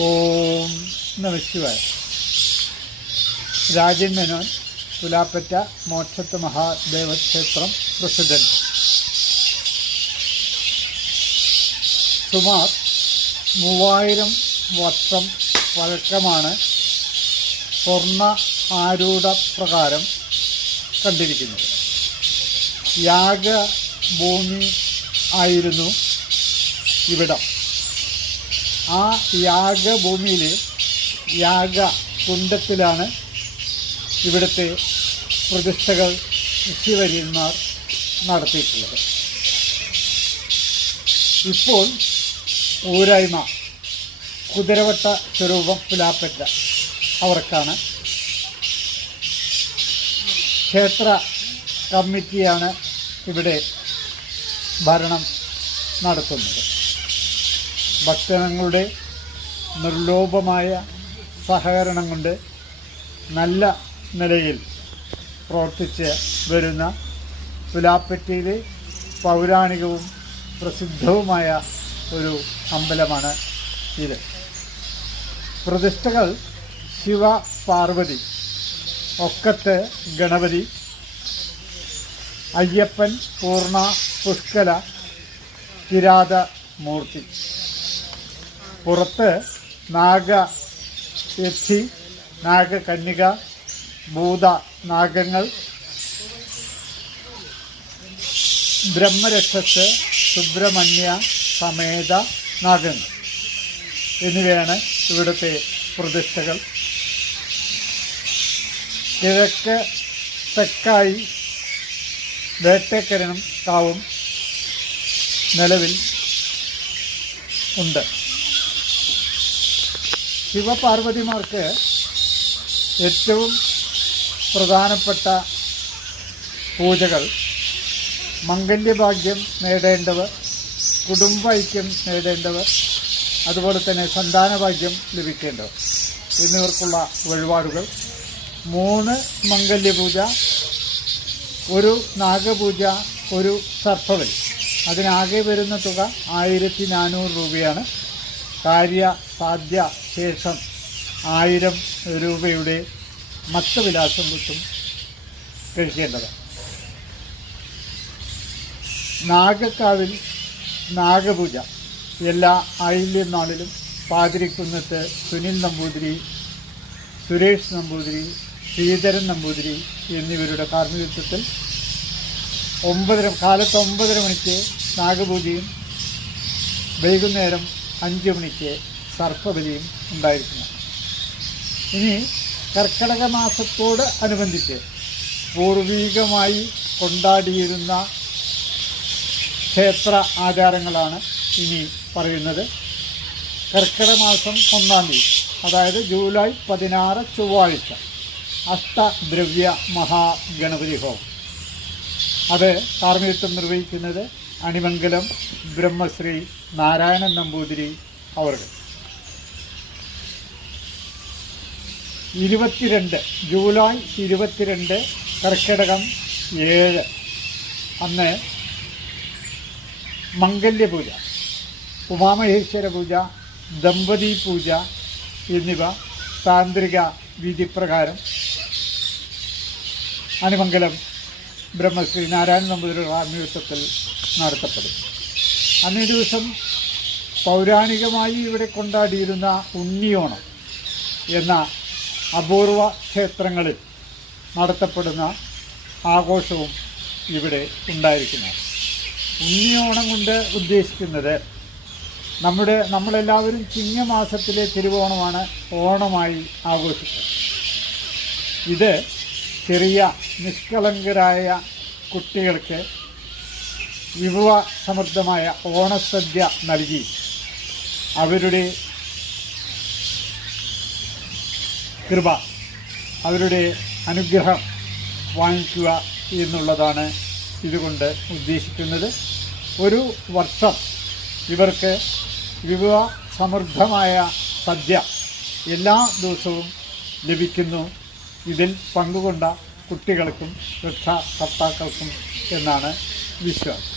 ഓം നമഃശിവായ. Rajan Menon, Pulappatta മോക്ഷത്ത് മഹാദേവക്ഷേത്രം president. സുമാർ 3000 വർഷം പഴക്കമാണ് സ്വർണ്ണ ആരൂഢ പ്രകാരം കണ്ടിരിക്കുന്നത്. യാഗഭൂമി ആയിരുന്നു ഇവിടം. ആ യാഗഭൂമിയിൽ യാഗകുണ്ഡത്തിലാണ് ഇവിടുത്തെ പ്രതിഷ്ഠകൾ ഋഷിവര്യന്മാർ നടത്തിയിട്ടുള്ളത്. ഇപ്പോൾ ഊരായ്മ കുതിരവട്ട സ്വരൂപം പുലാപ്പറ്റ അവർക്കാണ്. ക്ഷേത്ര കമ്മിറ്റിയാണ് ഇവിടെ ഭരണം നടത്തുന്നത്. ഭക്തജനങ്ങളുടെ നിർലോഭമായ സഹകരണം കൊണ്ട് നല്ല നിലയിൽ പ്രവർത്തിച്ച് വരുന്ന പുലാപ്പറ്റയിലെ പൗരാണികവും പ്രസിദ്ധവുമായ ഒരു അമ്പലമാണ് ഇത്. പ്രതിഷ്ഠകൾ ശിവ പാർവതി, ഒക്കത്ത് ഗണപതി, അയ്യപ്പൻ, പൂർണ്ണ, പുഷ്കല, കിരാത മൂർത്തി. പുറത്ത് നാഗയക്ഷി, നാഗകന്യക, ഭൂത നാഗങ്ങൾ, ബ്രഹ്മരക്ഷസ്, സുബ്രഹ്മണ്യ സമേത നാഗങ്ങൾ എന്നിവയാണ് ഇവിടുത്തെ പ്രതിഷ്ഠകൾ. കിഴക്ക് തെക്കായി വേട്ടേക്കരനും കാവും നിലവിൽ ഉണ്ട്. ശിവപാർവതിമാർക്ക് ഏറ്റവും പ്രധാനപ്പെട്ട പൂജകൾ മംഗല്യഭാഗ്യം നേടേണ്ടവർ, കുടുംബൈക്യം നേടേണ്ടവർ, അതുപോലെ തന്നെ സന്താനഭാഗ്യം ലഭിക്കേണ്ടവർ എന്നിവർക്കുള്ള വഴിപാടുകൾ. 3 മംഗല്യപൂജ, 1 നാഗപൂജ, 1 സർപ്പബലി. അതിനാകെ വരുന്ന തുക 1400 രൂപയാണ്. കാര്യസാധ്യ ശേഷം 1000 രൂപയുടെ മത്തവിലാസം കുത്തും കഴിക്കേണ്ടത്. നാഗക്കാവിൽ നാഗപൂജ എല്ലാ ആയില്യം നാളിലും പാതിരിക്കുന്നത്ത് സുനിൽ നമ്പൂതിരി, സുരേഷ് നമ്പൂതിരി, ശ്രീധരൻ നമ്പൂതിരി എന്നിവരുടെ കാർമ്മികത്വത്തിൽ കാലത്ത് 9:30 മണിക്ക് നാഗപൂജയും വൈകുന്നേരം 5 മണിക്ക് സർപ്പബലിയും ഉണ്ടായിരിക്കുന്നു. ഇനി കർക്കിടക മാസത്തോട് അനുബന്ധിച്ച് പൂർവികമായി കൊണ്ടാടിയിരുന്ന ക്ഷേത്ര ആചാരങ്ങളാണ് ഇനി പറയുന്നത്. കർക്കിടക മാസം 1-ാം തീയതി, അതായത് ജൂലൈ 16 ചൊവ്വാഴ്ച, അഷ്ടദ്രവ്യ മഹാഗണപതി ഹോമം. അത് കാർമ്മികത്വം നിർവഹിക്കുന്നത് അണിമംഗലം ബ്രഹ്മശ്രീ നാരായണൻ നമ്പൂതിരി അവർ. 22 ജൂലൈ 22 കർക്കിടകം 7 അന്ന് മംഗല്യപൂജ, ഉമാമഹേശ്വര പൂജ, ദമ്പതി പൂജ എന്നിവ താന്ത്രിക വിധിപ്രകാരം അണിമംഗലം ബ്രഹ്മശ്രീ നാരായണ നമ്പൂതിരിയുടെ കാർമ്മികത്വത്തിൽ നടത്തപ്പെടും. അന്നേ ദിവസം പൗരാണികമായി ഇവിടെ കൊണ്ടാടിയിരുന്ന ഉണ്ണിയോണം എന്ന അപൂർവ ക്ഷേത്രങ്ങളിൽ നടത്തപ്പെടുന്ന ആഘോഷവും ഇവിടെ ഉണ്ടായിരിക്കുന്നു. ഉണ്ണിയോണം കൊണ്ട് ഉദ്ദേശിക്കുന്നത് നമ്മളെല്ലാവരും ചിങ്ങമാസത്തിലെ തിരുവോണമാണ് ഓണമായി ആഘോഷിക്കുന്നത്. ഇത് ചെറിയ നിഷ്കളങ്കരായ കുട്ടികൾക്ക് വിഭവ സമൃദ്ധമായ ഓണസദ്യ നൽകി അവരുടെ കൃപ, അവരുടെ അനുഗ്രഹം വാങ്ങിക്കുക എന്നുള്ളതാണ് ഇതുകൊണ്ട് ഉദ്ദേശിക്കുന്നത്. ഒരു വർഷം ഇവർക്ക് വിഭവ സമൃദ്ധമായ സദ്യ എല്ലാ ദിവസവും ലഭിക്കുന്നു. ഇതിൽ പങ്കുകൊണ്ട കുട്ടികൾക്കും രക്ഷാകർത്താക്കൾക്കും എന്നാണ് വിശ്വാസം.